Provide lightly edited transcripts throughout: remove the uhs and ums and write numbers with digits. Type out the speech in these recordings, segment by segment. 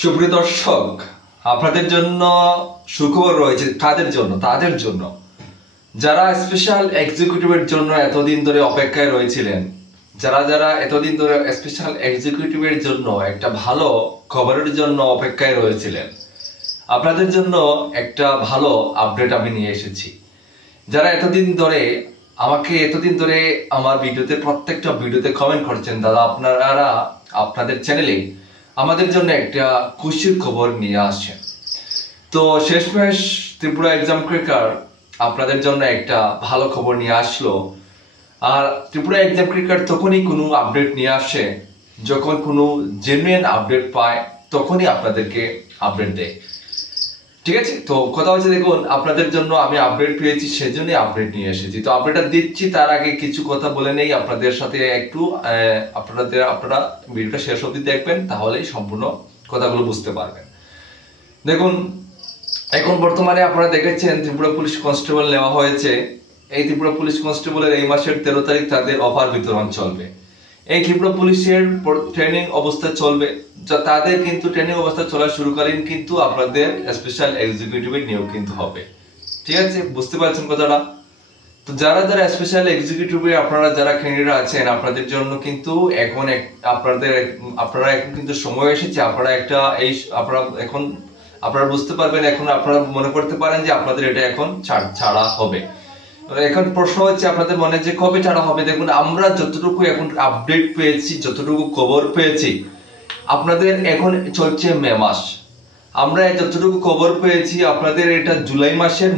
সুপ্রিয় দর্শক, আপনাদের জন্য সুখবর রয়েছে। তাদের জন্য যারা স্পেশাল এক্সিকিউটিভের জন্য এতদিন ধরে অপেক্ষায় রয়েছিলেন, যারা এতদিন ধরে স্পেশাল এক্সিকিউটিভের জন্য একটা ভালো খবরের জন্য অপেক্ষায় রয়েছিলেন, আপনাদের জন্য একটা ভালো আপডেট আমি নিয়ে এসেছি। যারা এতদিন ধরে আমার প্রত্যেকটা ভিডিওতে কমেন্ট করছেন, দাদা আপনারা আপনাদের চ্যানেলে আমাদের জন্য একটা খুশির খবর নিয়ে আসছেন। তো শেষমেশ ত্রিপুরা এক্সাম ক্র্যাকার আপনাদের জন্য একটা ভালো খবর নিয়ে আসলো। আর ত্রিপুরা এক্সাম ক্র্যাকার তখনই কোনো আপডেট নিয়ে আসে যখন কোনো জেনুইন আপডেট পায়, তখনই আপনাদেরকে আপডেট দেয়। ঠিক আছে, তো কথা হচ্ছে, দেখুন আপনাদের জন্য আমি আপডেট পেয়েছি, সেজন্যই আপডেট নিয়ে এসেছি। তো আপডেটটা দিচ্ছি, তার আগে কিছু কথা বলে নেই আপনাদের সাথে একটু। আপনারা ভিডিওটা শেষ অবধি দেখবেন, তাহলেই সম্পূর্ণ কথাগুলো বুঝতে পারবেন। দেখুন, এখন বর্তমানে আপনারা দেখেছেন ত্রিপুরা পুলিশ কনস্টেবল নেওয়া হয়েছে। এই ত্রিপুরা পুলিশ কনস্টেবলের এই মাসের 13 তারিখ তাদের অফার বিতরণ চলবে। এই ত্রিপুরা পুলিশের ট্রেনিং অবস্থা চলবে। তাদের কিন্তু ট্রেনিং অবস্থা চলা শুরুকালীন কিন্তু আপনাদের স্পেশাল এক্সিকিউটিভের নিয়োগ কিন্তু হবে। ঠিক আছে, বুঝতে পারছেন কথাটা? তো যারা স্পেশাল এক্সিকিউটিভে আপনারা যারা ক্যান্ডিডেট আছেন, আপনাদের জন্য কিন্তু এখন আপনারা এখন কিন্তু সময় এসেছে। আপনারা বুঝতে পারবেন, এখন আপনারা মনে করতে পারেন যে আপনাদের এটা এখন ছাড়া হবে। এখন প্রশ্ন হচ্ছে আপনাদের মনে যে কবে ছাড়া হবে। দেখুন, আমরা যতটুকু এখন আপডেট পেয়েছি, যতটুকু খবর পেয়েছি, আপনাদের এখন চলছে মে মাস। আমরা যতটুকু খবর পেয়েছি আপনাদের এটা জুলাই মাসের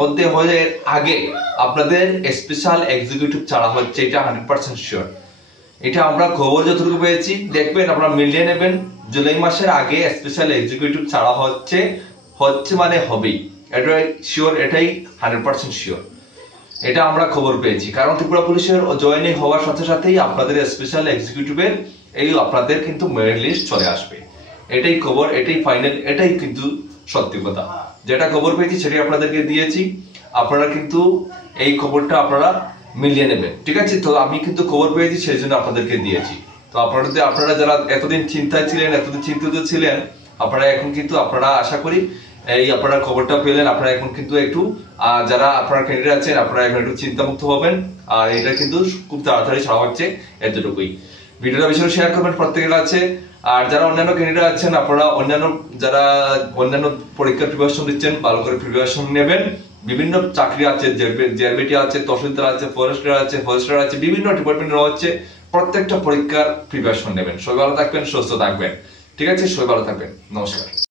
মধ্যে হলে আগে আপনাদের স্পেশাল এক্সিকিউটিভ ছাড়া হচ্ছে, এটা 100% শিওর। এটা আমরা খবর যতটুকু পেয়েছি, দেখবেন আপনারা মিলিয়ে নেবেন, জুলাই মাসের আগে স্পেশাল এক্সিকিউটিভ ছাড়া হচ্ছে মানে হবেই। এটা শিওর, এটাই 100% শিওর। এটা আমরা খবর পেয়েছি, কারণ ত্রিপুরা পুলিশের জয়েনিং হওয়ার সাথে সাথেই আপনাদের স্পেশাল এক্সিকিউটিভের আপনাদের কিন্তু মেরিট লিস্ট চলে আসবে। এটাই খবর, এটাই ফাইনাল, এটাই কিন্তু সত্যি কথা। যেটা খবর পেয়েছি সেটাই আপনাদেরকে দিয়েছি। আপনারা কিন্তু এই খবরটা আপনারা মিলিয়ে নেবেন। ঠিক আছে, তো আমি কিন্তু খবর পেয়েছি, সেই জন্য আপনাদেরকে দিয়েছি। তো আপনারা যারা এতদিন চিন্তায় ছিলেন, এতদিন চিন্তিত ছিলেন, আপনারা আশা করি আপনারা খবরটা পেলেন। আপনারা এখন কিন্তু একটু যারা আপনারা ক্যান্ডিডেট আছেন, আপনারা এখন একটু চিন্তামুক্ত হবেন। আর এটা কিন্তু খুব তাড়াতাড়ি ছাড়া হচ্ছে, এতটুকুই। ভিডিওটা বেশি শেয়ার করবেন প্রত্যেকের আছে। আর যারা অন্যান্য ক্যান্ডিডেট আছেন, আপনারা অন্যান্য পরীক্ষার প্রিপারেশন দিচ্ছেন, ভালো করে প্রিপারেশন নেবেন। বিভিন্ন চাকরি আছে, জেআরবিটি আছে, তহসিলদার আছে, ফরেস্টার আছে, বিভিন্ন ডিপার্টমেন্ট হচ্ছে। প্রত্যেকটা পরীক্ষার প্রিপারেশন নেবেন। সবাই ভালো থাকবেন, সুস্থ থাকবেন। ঠিক আছে, সবাই ভালো থাকবেন। নমস্কার।